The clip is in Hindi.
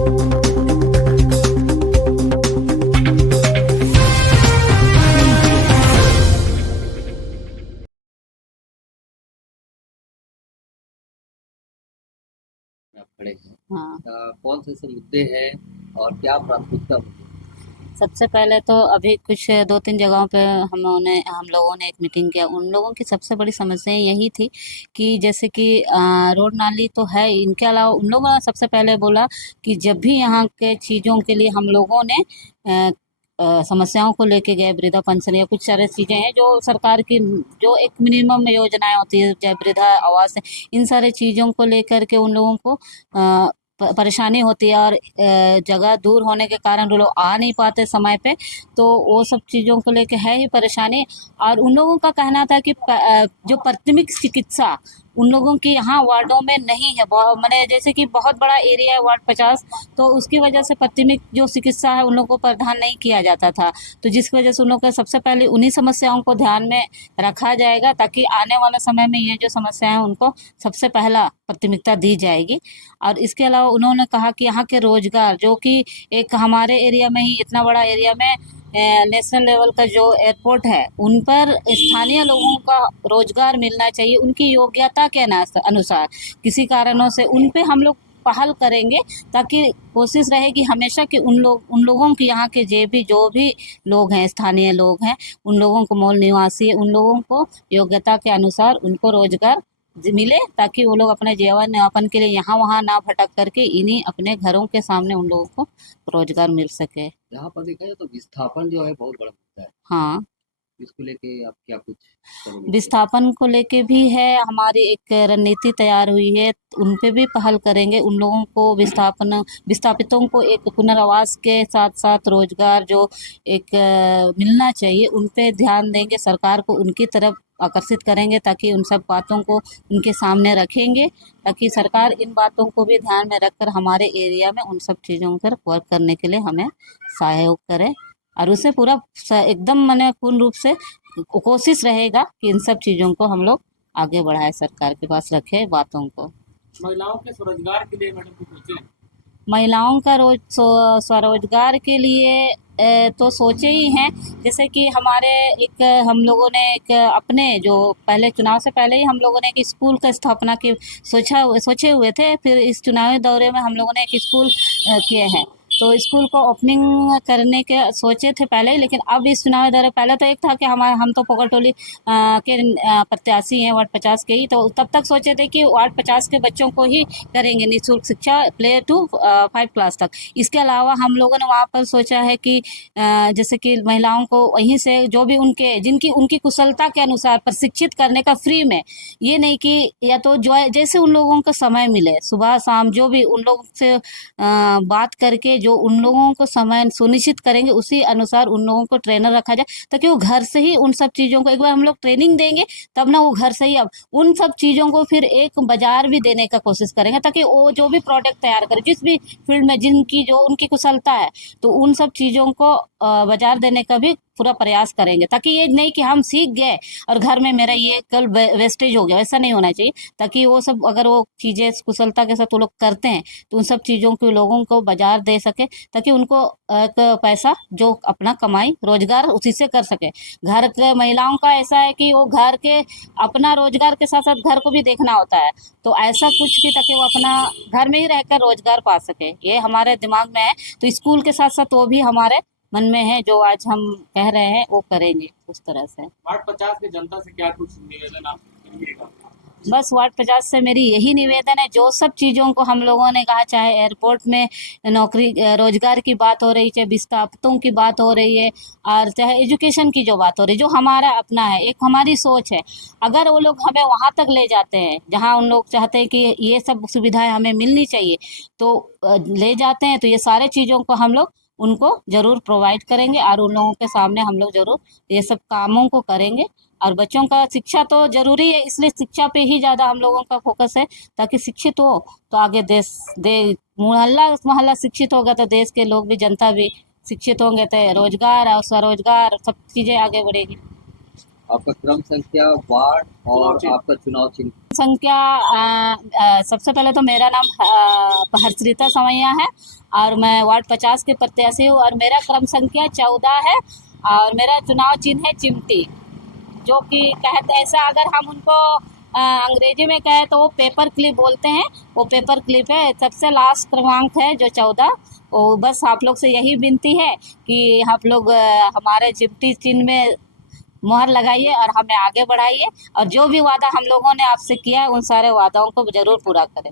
आप खड़े हैं। हाँ। कौन से ऐसे मुद्दे हैं और क्या प्राथमिकता होगी? सबसे पहले तो अभी कुछ 2-3 जगहों पे हम लोगों ने एक मीटिंग किया। उन लोगों की सबसे बड़ी समस्या यही थी कि जैसे कि रोड नाली तो है, इनके अलावा उन लोगों ने सबसे पहले बोला कि जब भी यहाँ के चीज़ों के लिए हम लोगों ने समस्याओं को लेके गए, वृद्धा पेंशन या कुछ सारे चीज़ें हैं जो सरकार की जो एक मिनिमम योजनाएँ होती है, चाहे वृद्धा आवास है, इन सारे चीज़ों को लेकर के उन लोगों को परेशानी होती है और जगह दूर होने के कारण वो लोग आ नहीं पाते समय पे, तो वो सब चीज़ों को लेके है ही परेशानी। और उन लोगों का कहना था कि जो प्राथमिक चिकित्सा उन लोगों की यहाँ वार्डों में नहीं है, मैंने जैसे कि बहुत बड़ा एरिया है वार्ड 50, तो उसकी वजह से प्राथमिक जो चिकित्सा है उन लोगों को प्रदान नहीं किया जाता था। तो जिसकी वजह से उन लोगों का सबसे पहले उन्हीं समस्याओं को ध्यान में रखा जाएगा, ताकि आने वाले समय में ये जो समस्याएं हैं उनको सबसे पहला प्राथमिकता दी जाएगी। और इसके अलावा उन्होंने कहा कि यहाँ के रोजगार जो कि एक हमारे एरिया में ही इतना बड़ा एरिया में नेशनल लेवल का जो एयरपोर्ट है, उन पर स्थानीय लोगों का रोजगार मिलना चाहिए उनकी योग्यता के अनुसार। किसी कारणों से उन पे हम लोग पहल करेंगे, ताकि कोशिश रहेगी हमेशा कि उन लोगों की यहाँ के जो भी लोग हैं, स्थानीय लोग हैं, उन लोगों को, मूल निवासी उन लोगों को योग्यता के अनुसार उनको रोजगार मिले, ताकि वो लोग अपने जीवन यापन के लिए यहाँ वहाँ ना भटक करके इन्हीं अपने घरों के सामने उन लोगों को रोजगार मिल सके। यहाँ पर देखा जाए तो विस्थापन जो है बहुत बड़ा मुद्दा है। हाँ, इसको लेके आप क्या कुछ करेंगे? विस्थापन को लेके भी है, हमारी एक रणनीति तैयार हुई है, उन पे भी पहल करेंगे। उन लोगों को विस्थापितों को एक पुनर्वास के साथ साथ रोजगार जो एक मिलना चाहिए, उन पे ध्यान देंगे, सरकार को उनकी तरफ आकर्षित करेंगे, ताकि उन सब बातों को उनके सामने रखेंगे, ताकि सरकार इन बातों को भी ध्यान में रखकर हमारे एरिया में उन सब चीज़ों पर वर्क करने के लिए हमें सहयोग करे। और उसे पूरा एकदम मैंने पूर्ण रूप से कोशिश रहेगा कि इन सब चीज़ों को हम लोग आगे बढ़ाए, सरकार के पास रखे बातों को। महिलाओं के स्वरोजगार के लिए मैडम कुछ सोचे? महिलाओं का स्वरोजगार के लिए तो सोचे ही हैं। जैसे कि हमारे एक हम लोगों ने एक अपने जो पहले चुनाव से पहले ही हम लोगों ने एक स्कूल का स्थापना की सोचे हुए थे। फिर इस चुनावी दौरे में हम लोगों ने एक स्कूल किए हैं, तो स्कूल को ओपनिंग करने के सोचे थे पहले ही, लेकिन अब इस चुनावी दौरे पहले तो एक था कि हम तो पोगलटोली के प्रत्याशी हैं वार्ड 50 के ही, तो तब तक सोचे थे कि वार्ड 50 के बच्चों को ही करेंगे निःशुल्क शिक्षा प्ले टू 5 क्लास तक। इसके अलावा हम लोगों ने वहाँ पर सोचा है कि जैसे कि महिलाओं को वहीं से जो भी उनकी कुशलता के अनुसार प्रशिक्षित करने का फ्री में, ये नहीं कि या तो जो जैसे उन लोगों को समय मिले सुबह शाम, जो भी उन लोगों से बात करके जो उन लोगों को समय सुनिश्चित करेंगे, उसी अनुसार उन लोगों को ट्रेनर रखा जाए, ताकि वो घर से ही उन सब चीज़ों को एक बार हम लोग ट्रेनिंग देंगे, तब ना वो घर से ही अब उन सब चीज़ों को फिर एक बाजार भी देने का कोशिश करेंगे, ताकि वो जो भी प्रोडक्ट तैयार करे जिस भी फील्ड में जिनकी जो उनकी कुशलता है, तो उन सब चीज़ों को बाजार देने का भी पूरा प्रयास करेंगे, ताकि ये नहीं कि हम सीख गए और घर में मेरा ये कल वेस्टेज हो गया, ऐसा नहीं होना चाहिए। ताकि वो सब अगर वो चीज़ें कुशलता के साथ वो लोग करते हैं, तो उन सब चीज़ों को लोगों को बाजार दे सके, ताकि उनको एक पैसा जो अपना कमाई रोजगार उसी से कर सके। घर के महिलाओं का ऐसा है कि वो घर के अपना रोजगार के साथ साथ घर को भी देखना होता है, तो ऐसा कुछ भी ताकि वो अपना घर में ही रहकर रोजगार पा सके, ये हमारे दिमाग में है। तो स्कूल के साथ साथ वो भी हमारे मन में है, जो आज हम कह रहे हैं वो करेंगे उस तरह से। वार्ड 50 की जनता से क्या कुछ निवेदन आप करिएगा? बस वार्ड 50 से मेरी यही निवेदन है, जो सब चीज़ों को हम लोगों ने कहा, चाहे एयरपोर्ट में नौकरी रोजगार की बात हो रही, चाहे विस्थापितों की बात हो रही है, और चाहे एजुकेशन की जो बात हो रही, जो हमारा अपना है, एक हमारी सोच है, अगर वो लोग हमें वहाँ तक ले जाते हैं जहाँ उन लोग चाहते हैं कि ये सब सुविधाएं हमें मिलनी चाहिए, तो ले जाते हैं, तो ये सारे चीज़ों को हम लोग उनको ज़रूर प्रोवाइड करेंगे, और उन लोगों के सामने हम लोग ज़रूर ये सब कामों को करेंगे। और बच्चों का शिक्षा तो ज़रूरी है, इसलिए शिक्षा पे ही ज़्यादा हम लोगों का फोकस है, ताकि शिक्षित हो तो आगे मोहल्ला मोहल्ला शिक्षित होगा तो देश के लोग भी, जनता भी शिक्षित होंगे, तो रोजगार और स्वरोजगार सब चीज़ें आगे बढ़ेगी। आपका क्रम संख्या, वार्ड और चुनाव चिन्ह। आपका चुनाव चिन्ह? संख्या सबसे पहले तो मेरा नाम हर्षिता सवैया है और मैं वार्ड 50 के प्रत्याशी हूँ और मेरा क्रम संख्या 14 है और मेरा चुनाव चिन्ह है चिमटी, जो कि कहते ऐसा अगर हम उनको अंग्रेजी में कहें तो वो पेपर क्लिप बोलते हैं। वो पेपर क्लिप है, सबसे लास्ट क्रमांक है जो 14। वो बस आप लोग से यही विनती है कि आप लोग हमारे चिमटी चिन्ह में मोहर लगाइए और हमें आगे बढ़ाइए और जो भी वादा हम लोगों ने आपसे किया है उन सारे वादाओं को ज़रूर पूरा करें।